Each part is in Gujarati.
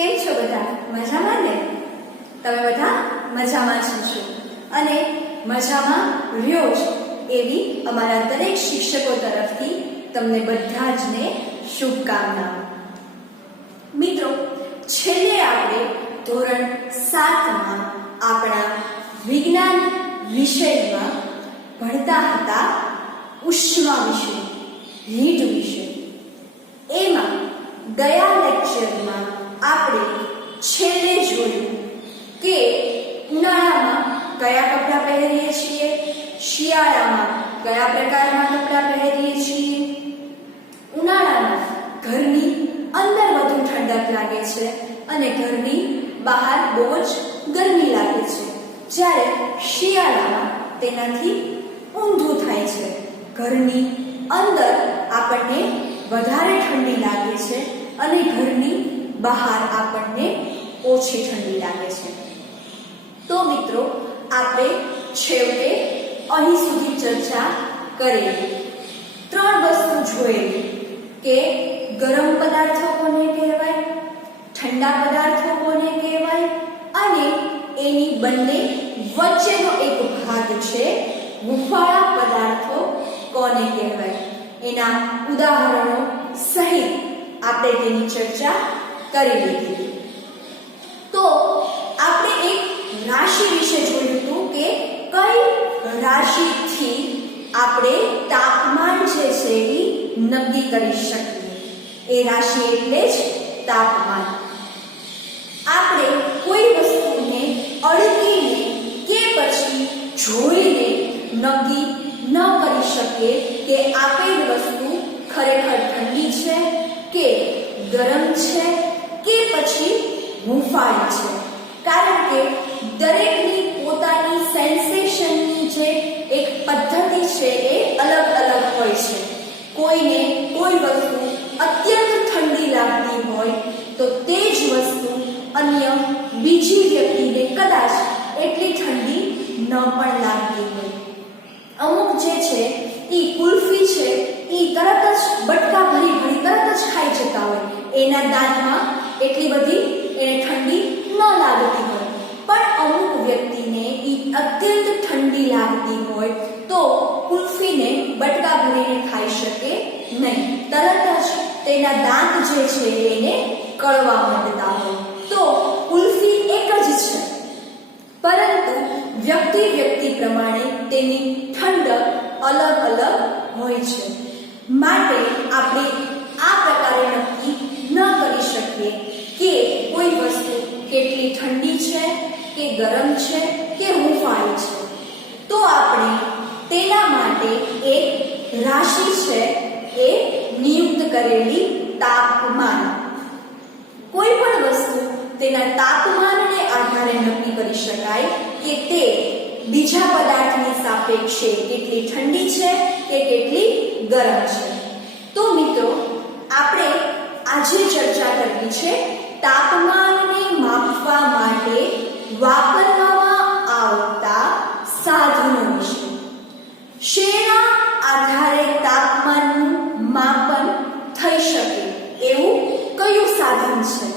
કેમ છો બધા? મજામાં ને? તમે બધા મજામાં છો અને મજામાં રહ્યો છો એવી અમારા દરેક શિક્ષકો તરફથી તમને બધા જને શુભકામનાઓ. મિત્રો, છેલ્લે આપણે ધોરણ 7માં આપણા વિજ્ઞાન વિષયમાં ભણતા હતા ઉષ્મા વિશે, હીટ વિશે. એમાં ગયા લેક્ચરમાં આપણે છેલ્લે જોયું કે ઉનાળામાં કયા કપડાં પહેરીએ છીએ, શિયાળામાં કયા પ્રકારના કપડાં પહેરીએ છીએ. ઉનાળામાં ઘરની અંદર વધુ ઠંડક લાગે છે અને ઘરની બહાર બહુ જ ગરમી લાગે છે, જ્યારે શિયાળામાં તેનાથી ઊંધું થાય છે. ઘરની અંદર આપણને વધારે ઠંડી લાગે છે અને ઘરની બહાર આપણને ઓછી ઠંડી લાગે છે. તો મિત્રો, આપણે છેવટે અહીં સુધી ચર્ચા કરેલી, 3 વસ્તુ જોયેલી કે ગરમ પદાર્થો કોને કહેવાય, ઠંડા પદાર્થો કોને કહેવાય અને એની બંને વચ્ચેનો એક ભાગ છે હુંફાળા પદાર્થો કોને કહેવાય. એના ઉદાહરણો સહિત આપણે તેની ચર્ચા કરી લીધી. તો આપણે એક રાશિ વિશે જોયું હતું કે કઈ રાશિથી આપણે તાપમાન જે છે એ નક્કી કરી શકીએ. એ રાશિ એટલે જ તાપમાન. આપણે કોઈ વસ્તુને અડકીને કે પછી જોઈને નક્કી ન કરી શકીએ કે આપેલ વસ્તુ ખરેખર ઠંડી છે કે ગરમ છે કે પછી હુંફાળી છે, કારણ કે દરેકની પોતાની સેન્સેશનની જે એક પદ્ધતિ છે એ અલગ અલગ હોય છે. કોઈને કોઈ વસ્તુ અત્યંત ઠંડી લાગતી હોય તો તે જ વસ્તુ અન્ય બીજી વ્યક્તિને કદાચ એટલી ઠંડી ન પણ લાગતી હોય. અમુક જે છે એ કુલ્ફી છે એ તરત જ બટકા ભરી ભરી તરત જ ખાઈ જતા હોય, એના દાંતમાં એટલી બધી એને ઠંડી ન લાગતી હોય. પણ અમુક વ્યક્તિને એ અત્યંત ઠંડી લાગતી હોય તો કુલ્ફીને બટકા ભરીને ખાઈ શકે નહીં, તરત જ તેના દાંત જે છે એને કળવા માંડતા હોય. તો કુલ્ફી એક જ છે, પરંતુ વ્યક્તિ પ્રમાણે તેની ઠંડક અલગ અલગ હોય છે. માટે આપણે આ પ્રકારે નક્કી ન કરી શકીએ કે કોઈ વસ્તુ કેટલી ઠંડી છે કે ગરમ છે કે હુંફાળી છે. તો આપણે તેના માટે એક રાશિ છે એ નિયુક્ત કરેલી તાપમાન. કોઈ પણ વસ્તુ તેના તાપમાનને આધારે નક્કી કરી શકાય કે તે બીજા પદાર્થની સાપેક્ષે કેટલી ઠંડી છે કે કેટલી ગરમ છે. તો મિત્રો, આપણે આજે ચર્ચા કરવી છે તાપમાનને માપવા માટે વાપરવામાં આવતા સાધનો વિશે. શેના આધારે તાપમાનનું માપન થઈ શકે એવું કયું સાધન છે?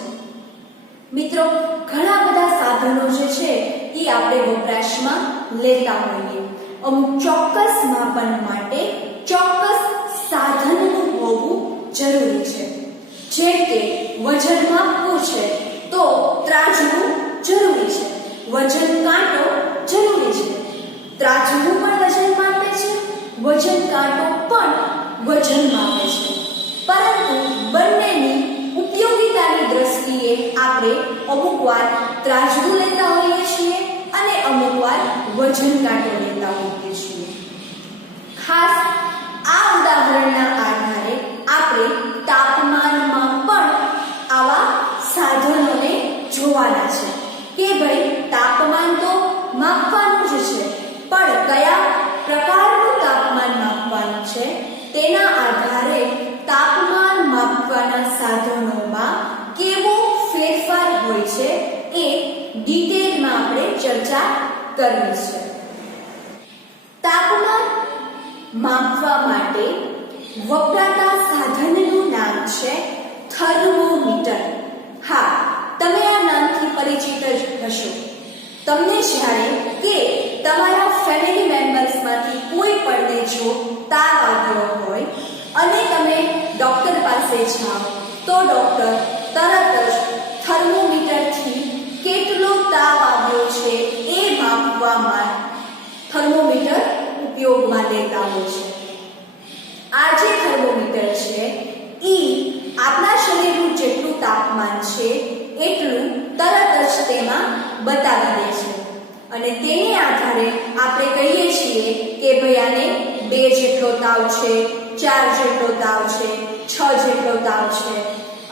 મિત્રો, ઘણા બધા સાધનો જે છે એ આપણે વપરાશમાં લેતા હોઈએ. અમુક ચોક્કસ માપન માટે ચોક્કસ સાધનનું હોવું જરૂરી છે. જેમ કે વજન માપવું છે તો ત્રાજવું જરૂરી છે, વજન કાંટો જરૂરી છે. ત્રાજવું પણ વજન માપે છે, વજન કાંટો પણ વજન માપે છે. પરંતુ બંનેની ઉપયોગિતાની દ્રષ્ટિએ આપણે અમુક વાર ત્રાજવું લેતા હોઈએ છીએ અને અમુક વાર વજન કાંટો લેતા હોઈએ છીએ. ખાસ આ ઉદાહરણના આધારે આપણે તાપમાનમાં પણ આવા સાધનોને જોવાના છે કે ભાઈ તાપમાન તો માપવાનું જ છે, પણ કયા પ્રકારનું તાપમાન માપવાનું છે તેના આધારે તાપમાન માપવાના સાધનોમાં કેવો ફેરફાર હોય છે એ ડિટેલમાં આપણે ચર્ચા કરવી છે. તાપમાન માપવા માટે વપરાતા સાધનનું નામ છે થર્મોમીટર. હા, તમને જ્યારે કે તમારા ફેમિલી મેમ્બર્સમાંથી કોઈ પણને જો તાવ આવ્યો હોય અને તમે ડૉક્ટર પાસે જાઓ તો ડૉક્ટર તરત જ થર્મોમીટરથી કેટલો તાવ આવ્યો છે એ માપવામાં થર્મોમીટર ઉપયોગમાં લેતા હોય છે. આ જે થર્મોમીટર છે એ આપણા શરીરનું જેટલું તાપમાન છે એટલું તરત જ તેમાં બતાવી દે છે અને તેને આધારે આપણે કહીએ છીએ કે ભાઈ આને 2 જેટલો તાવ છે, 4 જેટલો તાવ છે, 6 જેટલો તાવ છે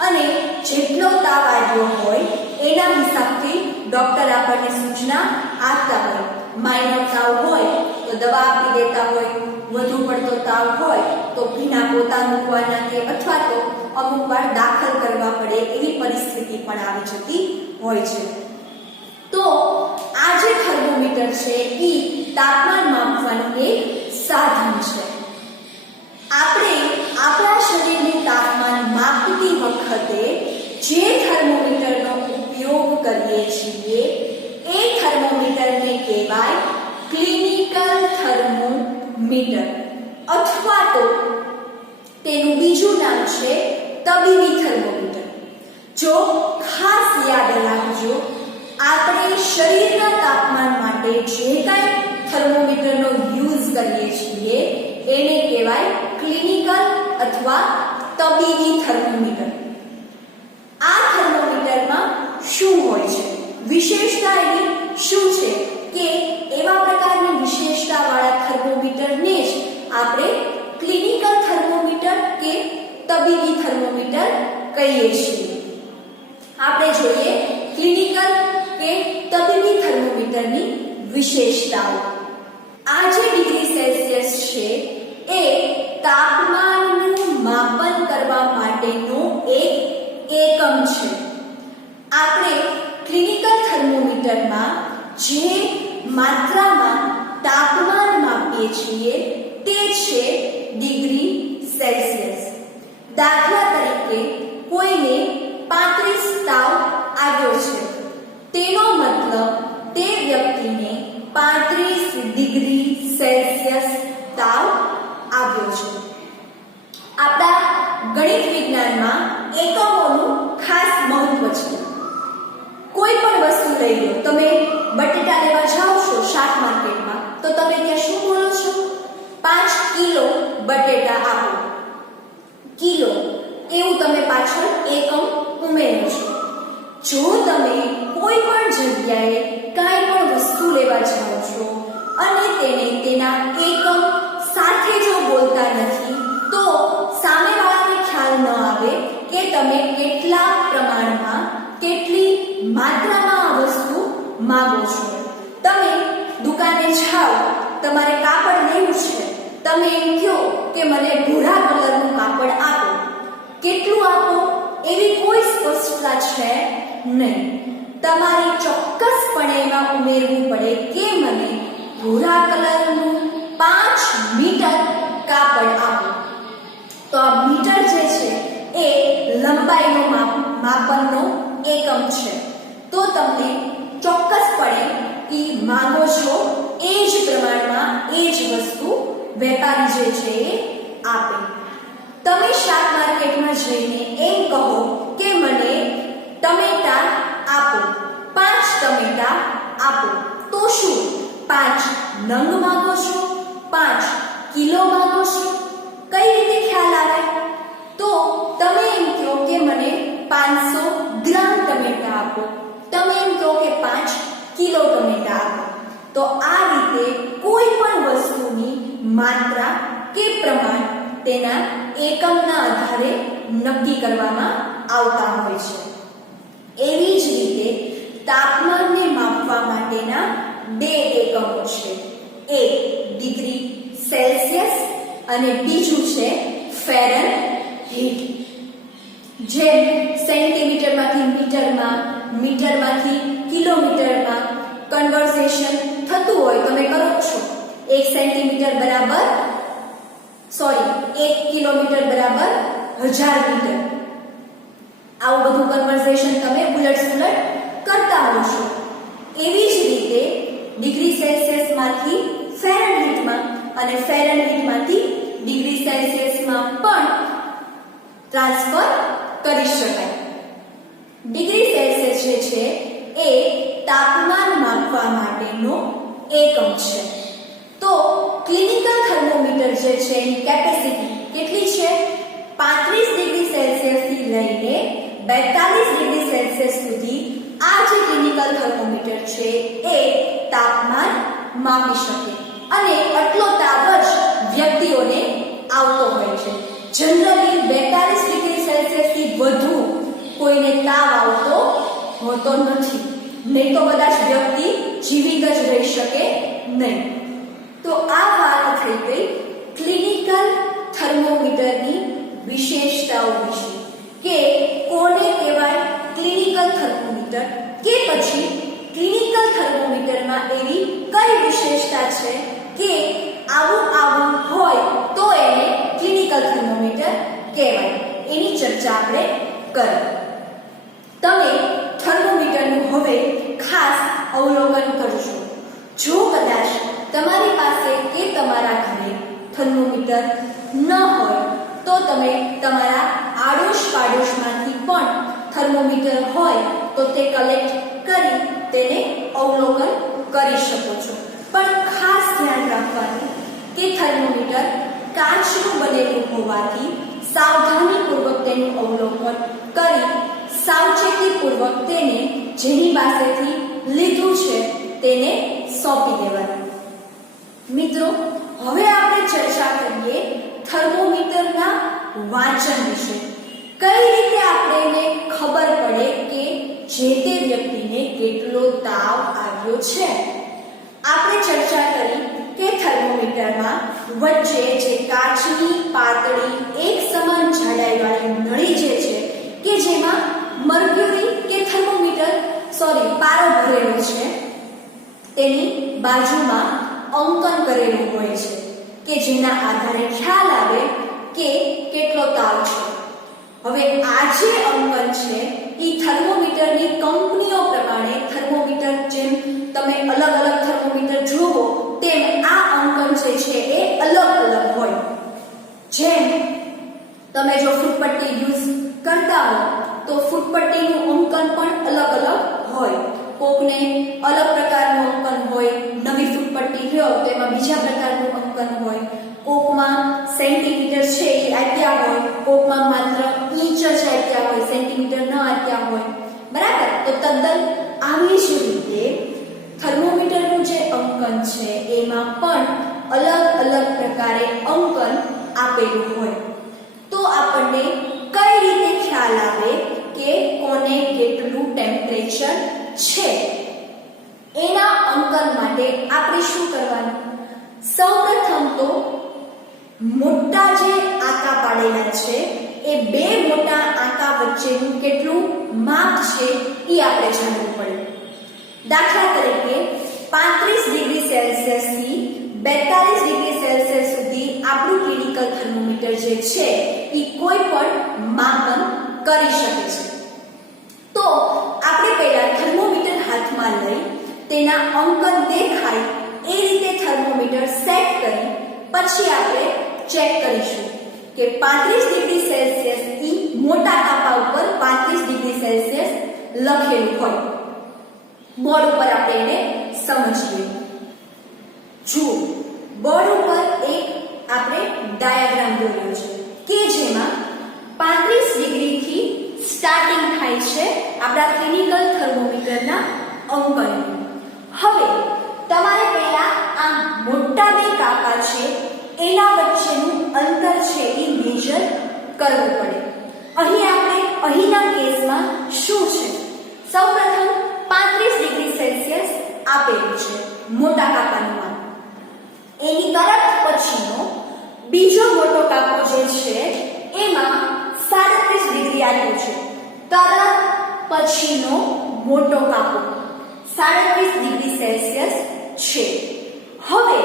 અને જેટલો તાવ આવ્યો હોય એના હિસાબથી ડૉક્ટર આપણને સૂચના આપતા હોય. માઇનર તાવ હોય તો દવા આપી દેતા હોય, વધુ પડતો તાવ હોય તો ભીના પોતા મૂકવાના કે અથવા તો અમુક વાર દાખલ કરવા પડે એવી પરિસ્થિતિ પણ આવી જતી હોય છે. તો આ જે થર્મોમીટર છે એ તાપમાન માપવાનું એક સાધન છે. આપણે આપણા શરીરનું તાપમાન માપતી વખતે જે થર્મોમીટરનો ઉપયોગ કરીએ છીએ એ થર્મોમીટરને કહેવાય ક્લિનિકલ થર્મોમીટર અથવા તો તેનું બીજું નામ છે તબીબી થર્મોમીટર. જો ખાસ યાદ રાખજો, આપણે શરીરના તાપમાન માટે જે કાંઈ થર્મોમીટરનો યુઝ કરીએ છીએ એને કહેવાય ક્લિનિકલ અથવા તબીબી થર્મોમીટર. આ થર્મોમીટરમાં શું હોય છે, વિશેષતા એની શું છે કે એવા પ્રકારની વિશેષતાવાળા થર્મોમીટરને જ આપણે ક્લિનિકલ થર્મોમીટર કે તબીબી થર્મોમીટર કહીએ છીએ. આપણે જોઈએ ક્લિનિકલ કે તબીબી થર્મોમીટરની વિશેષતાઓ. આ જે ડિગ્રી સેલ્સિયસ છે એ તાપમાનનું માપન કરવા માટેનો એક એકમ છે. આપણે ક્લિનિકલ થર્મોમીટરમાં જે માત્રામાં તાપમાન માપીએ છીએ તે છે ડિગ્રી સેલ્સિયસ. દાખલા તરીકે કોઈને 35 તાવ આવ્યો છે, તેનો મતલબ તે વ્યક્તિને 35 ડિગ્રી સેલ્સિયસ તાવ આવ્યો છે. આપણા ગણિત વિજ્ઞાનમાં એકમોનું ખાસ મહત્વ છે. કોઈ પણ વસ્તુ લઈ લો, તમે બટેટા લેવા જાઓ છો શાક માર્કેટમાં તો તમે ત્યાં શું બોલો છો? 5 કિલો બટેટા આપો. કિલો એવું તમે પાછળ એકમ ઉમેરો છો. જો તમે કોઈ પણ જગ્યાએ કાંઈ પણ વસ્તુ લેવા જાઓ છો અને તેને તેના એકમ સાથે જો બોલતા નથી તો સામેવાળાને ખ્યાલ ન આવે કે તમે કેટલા પ્રમાણમાં કેટલી માત્રામાં આ વસ્તુ માંગો છો. તમે દુકાને જાઓ, તમારે કાપડ લેવું છે, તમે એમ કહો કે મને ભૂરા કલરનું કાપડ આપો. કેટલું આપો એવી કોઈ સ્પષ્ટતા છે નહીં. તમારે ચોક્કસપણે એમાં ઉમેરવું પડે કે મને ભૂરા કલરનું 5 મીટર કાપડ આપો. તો આ મીટર જે છે એ લંબાઈનો માપનનો એકમ છે. તો તમને ચોક્કસપણે એ માંગો છો એ જ પ્રમાણમાં એ જ વસ્તુ વેપારી જે છે એ આપે. તમે શાક માર્કેટમાં જઈને એમ કહો કે મને ટમેટા આપો, 5 ટમેટા આપો. તો શું 5 નંગ માંગો છો, 5 કિલો માંગો છો? કઈ રીતે ખ્યાલ આવે? તો તમે એમ કહો કે મને 500 ગ્રામ ટમેટા આપો, તમે એમ કહો કે 5 કિલો ટમેટા આપો. તો આ રીતે કોઈ પણ વસ્તુની માત્રા કે પ્રમાણ તેના એકમના આધારે નક્કી કરવામાં આવતા હોય છે. એવી જ રીતે તાપમાનને માપવા માટેના 2 એકમો છે. એક ડિગ્રી સેલ્સિયસ અને બીજું છે ફેરનહીટ. જેમ સેન્ટીમીટરમાંથી મીટરમાં, મીટરમાંથી કિલોમીટરમાં કન્વર્ઝેશન થતું હોય, તમે કરો છો 1 સેન્ટીમીટર બરાબર 1 કિલોમીટર બરાબર 1000 મીટર. આવું બધું કન્વર્ઝેશન તમે ઉલટ સુલટ કરતા હો છો. એવી જ રીતે અને ફેરનહીટમાંથી ડિગ્રી સેલ્સિયસમાં પણ ટ્રાન્સફર કરી શકાય. ડિગ્રી સેલ્સિયસ જે છે એ તાપમાન માપવા માટેનો એકમ છે. તો ક્લિનિકલ થર્મોમીટર જે છે એની કેપેસિટી કેટલી છે? 35 ડિગ્રી સેલ્સિયસ થી લઈને 42 ડિગ્રી સેલ્સિયસ સુધી આ જે ક્લિનિકલ થર્મોમીટર છે એ તાપમાન માપી શકે અને આટલો તાપ જ વ્યક્તિઓને આવતો હોય છે. જનરલી 42 ડિગ્રી સેલ્સિયસ થી વધુ કોઈને તાવ આવતો હોતો નથી, નહીં તો કદાચ વ્યક્તિ જીવિત જ રહી શકે નહીં. તો આ વાત થઈ ગઈ ક્લિનિકલ થર્મોમીટરની વિશેષતાઓ વિશે કે કોને કહેવાય ક્લિનિકલ થર્મોમીટર, કે પછી ક્લિનિકલ થર્મોમીટરમાં એવી કઈ વિશેષતા છે કે આવું હોય તો એને ક્લિનિકલ થર્મોમીટર કહેવાય. એની ચર્ચા આપણે કરીએ. તમે થર્મોમીટરનું હવે ખાસ અવલોકન કરજો. જો કદાચ તમારી પાસે કે તમારા ઘરે થર્મોમીટર ન હોય તો તમે તમારા આડોશ પાડોશમાંથી પણ થર્મોમીટર હોય તો તે કલેક્ટ કરી તેને અવલોકન કરી શકો છો. પણ ખાસ ધ્યાન રાખવાનું કે થર્મોમીટર કાચનું બનેલું હોવાથી સાવધાનીપૂર્વક તેનું અવલોકન કરી સાવચેતીપૂર્વક તેને જેની પાસેથી લીધું છે તેને સોંપી દેવાનું. મિત્રો, હવે આપણે ચર્ચા કરીએ થર્મોમીટરના વાંચન વિશે. કઈ રીતે આપણને ખબર પડે કે જે તે વ્યક્તિને કેટલો તાવ આવ્યો છે? આપણે ચર્ચા કરી કે થર્મોમીટરમાં વચ્ચે જે કાચની પાતળી એક સમાન જાડાઈવાળી નળી જે છે કે જેમાં મર્ક્યુરી કે પારો ભરેલો છે, તેની બાજુમાં અંકન કરેલું હોય છે કે જેના આધારે ખ્યાલ આવે કે કેટલો તાવ છે. હવે આ જે અંકન છે એ થર્મોમીટરની કંપનીઓ પ્રમાણે થર્મોમીટર જેમ તમે અલગ અલગ થર્મોમીટર જુઓ તેમ આ અંકન જે છે એ અલગ અલગ હોય. જેમ તમે જો ફૂટપટ્ટી યુઝ કરતા હો તો ફૂટપટ્ટીનું અંકન પણ અલગ અલગ હોય. કોકને અલગ પ્રકારનું અંકન હોય, નવી ફૂટપટ્ટી લ્યો તો એમાં બીજા પ્રકારનું અંકન હોય. કોકમાં સેન્ટીમીટર છે એ આપ્યા હોય, કોકમાં માત્ર ઇંચ જ આપ્યા હોય, સેન્ટીમીટર ન આપ્યા હોય. બરાબર? તો તદ્દન આવી જ રીતે થર્મોમીટરનું જે અંકન છે એમાં પણ અલગ અલગ પ્રકારે અંકન આપેલું હોય. તો આપણને કઈ રીતે ખ્યાલ આવે કે કોને કેટલું ટેમ્પરેચર છે? એના અંકન માટે આપણે શું કરવાનું? સૌપ્રથમ તો મોટા જે આંકા પાડેલા છે એ બે મોટા આંકા વચ્ચેનું કેટલું માપ છે એ આપણે જાણવું પડે. દાખલા તરીકે 35 ડિગ્રી સેલ્સિયસ થી 42 ડિગ્રી સેલ્સિયસ સુધી આપણું ક્લિનિકલ થર્મોમીટર જે છે એ કોઈ પણ માપન કરી શકે છે. તો આપણે પહેલા થર્મોમીટર હાથમાં લઈ તેના અંકન દેખાય એ રીતે થર્મોમીટર સેટ કરી પછી આપણે ચેક કરીશું કે 35 ડિગ્રી સેલ્સિયસ થી મોટા કાપા ઉપર 35 ડિગ્રી સેલ્સિયસ લખેલું હોય. બોર્ડ ઉપર આપણે એને સમજીએ. જુઓ, બોર્ડ ઉપર એક આપણે ડાયાગ્રામ દોર્યો છે કે જેમાં 35 ડિગ્રી થી સ્ટાર્ટિંગ થાય છે આપણા ક્લિનિકલ થર્મોમીટરના અંકન. હવે તમારે પહેલા આ મોટા બે કાપા છે એના વચ્ચેનું અંતર છે એ મેજર કરવું પડે. અહીં આપણે અહીંના કેસમાં શું છે? સૌપ્રથમ 35 ડિગ્રી સેલ્સિયસ આપેલું છે મોટા કાપાનું માપ. એની તરત પછીનો બીજો મોટો કાપો જે છે એમાં 37 ડિગ્રી આપ્યું છે. તરત પછીનો મોટો કાપો 37 ડિગ્રી સેલ્સિયસ છે. હવે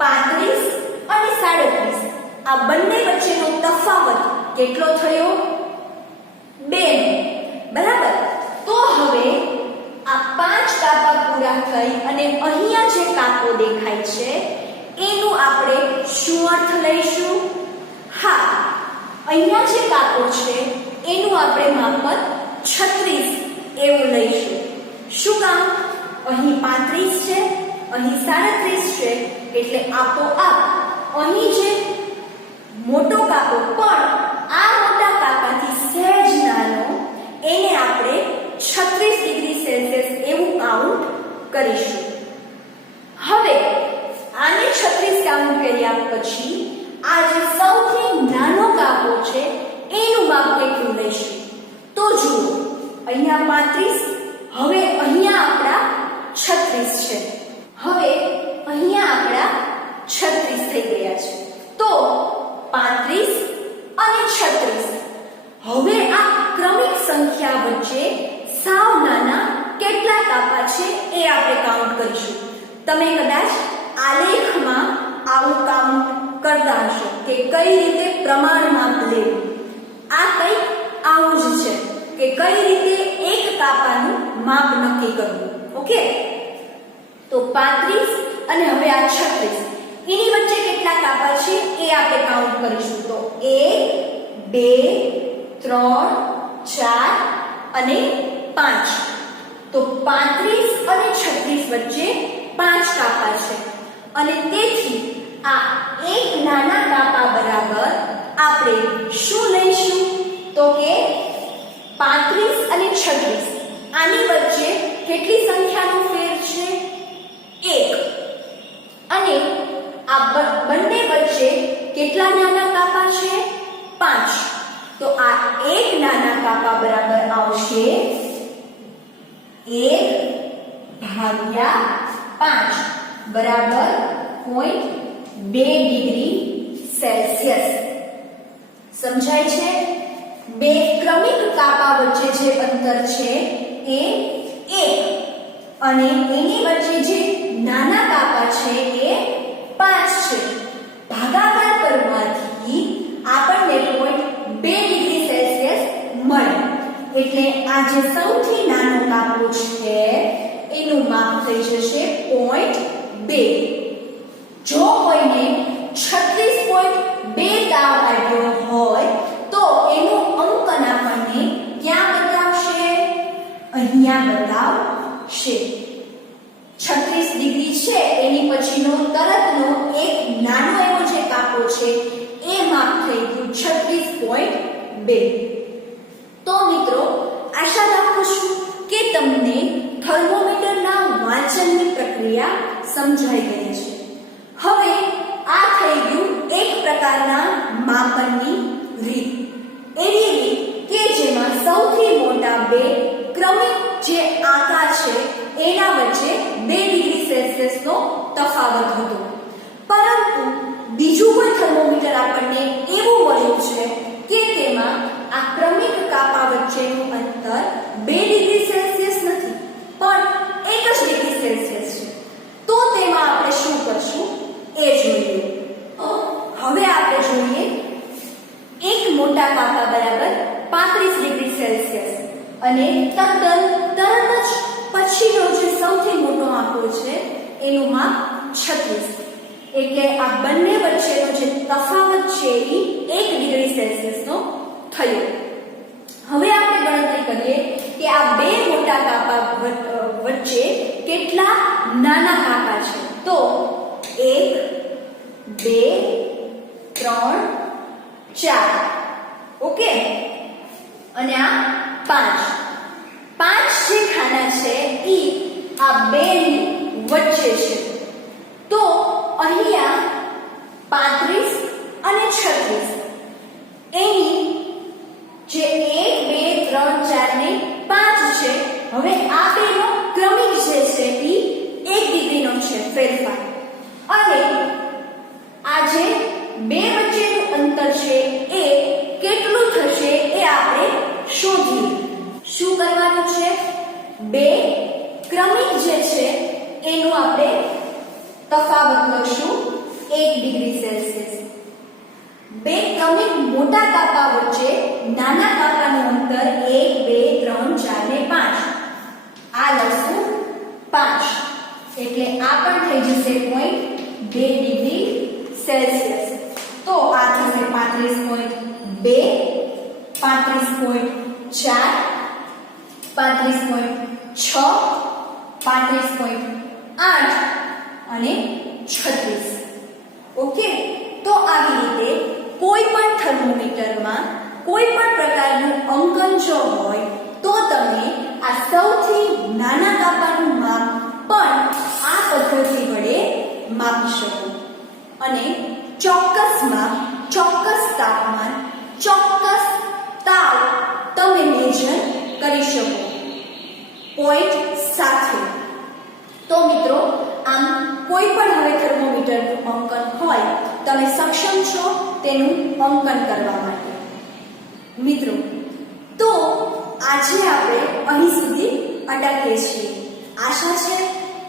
35 અને 37 આ બંને વચ્ચેનો તફાવત કેટલો થયો? 2. બરાબર? તો હવે આ 5 કાપા પૂરા થઈ અને અહીંયા જે કાપો દેખાય છે એનું આપણે શું અર્થ લઈશું? હા, અહીંયા જે કાપો છે એનું આપણે માપ 36 એવું લઈશું. શું કામ? અહીં 35 છે, અહીં 37 છે, એટલે આપોઆપ અહીં જે મોટો કાપો પણ આ મોટા કાપાથી સહેજ નાનો એને આપણે 36 ડિગ્રી સેલ્સિયસ એવું કાઉન્ટ કરીશું. હવે આને 36 કાઉન્ટ કર્યા પછી આ જે સૌથી નાનો કાપો છે એનું માપ કેટલું લઈશું? તો જુઓ, અહીંયા 35, હવે અહીંયા આપણા 36 છે. હવે અહીંયા આપણા 36 થઈ ગયા છે. તો 35 અને 36, હવે આ ક્રમિક સંખ્યા વચ્ચે સાવ નાના કેટલા કાપા છે એ આપણે કાઉન્ટ કરીશું. તમે કદાચ આલેખમાં આવું કાઉન્ટ કરતા હશો કે કઈ રીતે પ્રમાણ માપ લેવું. આ કંઈક આવું જ છે કે કઈ રીતે એક કાપાનું માપ નક્કી કરવું. ઓકે, તો 35 અને હવે આ 36, એની વચ્ચે કેટલા કાપા છે એ આપણે કાઉન્ટ કરીશું. તો 1 2 3 4 અને 5. તો 35 અને 36 વચ્ચે 5 કાપા છે અને તેથી આ એક નાના કાપા બરાબર આપણે શું લઈશું? તો કે 35 અને 36, આની વચ્ચે કેટલી સંખ્યાનો ફેર છે? 1. અને આ બંને વચ્ચે કેટલા નાના કાપા છે? 5. તો આ એક નાના કાપા બરાબર આવશે 1 ભાગ્યા 5 બરાબર 0.2 ડિગ્રી સેલ્સિયસ. સમજાય છે? બે ક્રમિક કાપા વચ્ચે જે અંતર છે એ 1 અને એની વચ્ચે જે નાના કાપા છે એ 5 છે. ભાગાકાર કરવાથી આપણને 0.2 ડિગ્રી સેલ્સિયસ મળે. એટલે આ જે સૌથી નાનો કાપો છે એનું માપ થઈ જશે 0.2. જો કોઈને 36.2 તાવ આવ્યો હોય તો એનું અંકન આપણને ક્યાં બતાવશે? અહીંયા બતાવશે. 36 ડિગ્રી છે એની પછીનો તરતનો એક નાનો એવો જે કાપો છે એ માપ થઈ ગયું 36.2. તો મિત્રો, આશા રાખું છું કે તમને થર્મોમીટરના વાંચનની પ્રક્રિયા સમજાઈ ગઈ છે. હવે આ થઈ ગયું એક પ્રકારના માપનની રીત. એવી રીત કે જેમાં સૌથી મોટા બે ક્રમિક જે આકાર છે એના વચ્ચે 2 ડિગ્રી સેલ્સિયસનો તફાવત હતો. પરંતુ બીજું કોઈ થર્મોમીટર આપણને એવું મળ્યું છે કે તેમાં આ ક્રમિક કાપા વચ્ચેનું અંતર 2 ડિગ્રી સેલ્સિયસ નથી પણ 1 જ ડિગ્રી સેલ્સિયસ છે. તો તેમાં આપણે શું કરશું એ જોઈએ. હવે આપણે જોઈએ એક મોટા કાપા બરાબર 35 ડિગ્રી સેલ્સિયસ અને તદ્દન તરત જ પછીનો જે સૌથી મોટો આંકડો છે એનું માપ 36. એટલે આ બંને વચ્ચેનો જે તફાવત છે એ 1 ડિગ્રી સેલ્સિયસનો થયો. હવે આપણે ગણતરી કરીએ કે આ બે મોટા કાપા વચ્ચે કેટલા નાના કાપા છે. તો 1 2 3 4. ઓકે, અને આ 5. 5 જે ખાના છે એ આ બે વચ્ચે છે. તો અહીંયા 35 અને 36 એની જે 1 2 3 4 ને 5 છે. હવે આ બેનો ક્રમિક જે છે એ 1 ડિગ્રીનો છે ફેરફાર. અને આ જે બે વચ્ચેનું અંતર છે એ કેટલું થશે એ આપણે શોધીએ. શું કરવાનું છે? બે ક્રમિક જે છે એનું આપણે તફાવત લખશું 1 ડિગ્રી સેલ્સિયસ. બે ક્રમિક મોટા કાપા વચ્ચે નાના કાપાનું અંતર 1 2 3 4 ને 5. આ લખશું 5. એટલે આ પણ થઈ જશે 0.2 ડિગ્રી 35.4, 35.6, 35.8 અને 36. ઓકે, તો આવી રીતે કોઈ પણ થર્મોમીટરમાં કોઈ પણ પ્રકારનું અંકન જો હોય તો તમે આ સૌથી નાના કાપાનું માપ પણ આ પદ્ધતિ વડે માપી શકો અને ચોક્કસ માપ, ચોક્કસ તાપમાન, ચોક્કસ તાવ તમે મેજર કરી શકો પોઈન્ટ સાથે. તો મિત્રો, આમ કોઈ પણ હવે થર્મોમીટરનું અંકન હોય, તમે સક્ષમ છો તેનું અંકન કરવા માટે. મિત્રો, તો આજે આપણે અહીં સુધી અટકીએ છીએ. આશા છે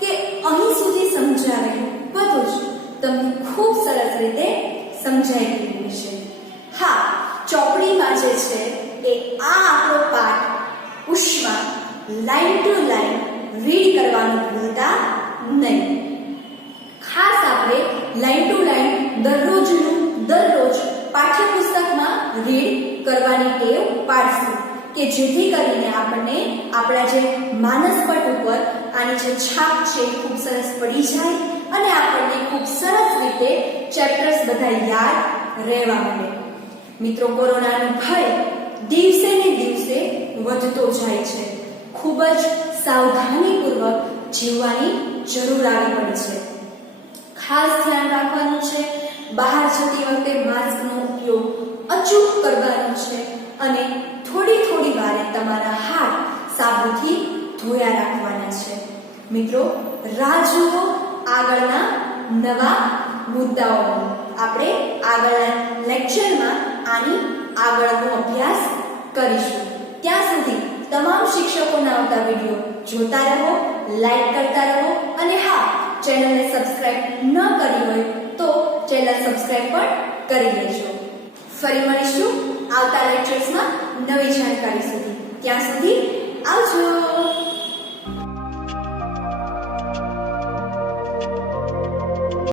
કે અહીં સુધી સમજાવેલું બધું જ તમને ખૂબ સરસ રીતે સમજાઈ ગયું હશે. હા, ચોપડીમાં જે છે એ આ આપણો પાઠ ઉષ્મા લાઈન ટુ લાઈન રીડ કરવાનું ભૂલતા નહીં. ખાસ આપણે લાઈન ટુ લાઈન દરરોજ પાઠ્યપુસ્તકમાં રીડ કરવાની ટેવ પાડશું કે જેથી કરીને આપણને આપણા જે માનસપટ ઉપર આની જે છાપ છે એ ખૂબ સરસ પડી જાય અને આપણને ખૂબ સરસ રીતે ચેપ્ટર્સ બધા યાદ રહેવા મળે. મિત્રો, કોરોનાનો ભય દિવસે ને દિવસે વધતો જાય છે. ખૂબ જ સાવધાનીપૂર્વક જીવવાની જરૂર આવી પડી છે. ખાસ ધ્યાન રાખવાનું છે. બહાર જતી વખતે માસ્કનો ઉપયોગ અચૂક કરવાનો છે અને થોડી વારે તમારા હાથ સાબુથી ધોયા રાખવાના છે. મિત્રો, રાહ જુઓ આગળના નવા મુદ્દાઓનો. આપણે આગળના લેક્ચરમાં આની આગળનો અભ્યાસ કરીશું. ત્યાં સુધી તમામ શિક્ષકોના આવતા વિડીયો જોતા રહો, લાઈક કરતા રહો અને હા, ચેનલને સબસ્ક્રાઇબ ન કરી હોય તો ચેનલ સબસ્ક્રાઇબ પણ કરી લેજો. ફરી મળીશું આવતા લેક્ચર્સમાં નવી જાણકારી સુધી. ત્યાં સુધી આવજો.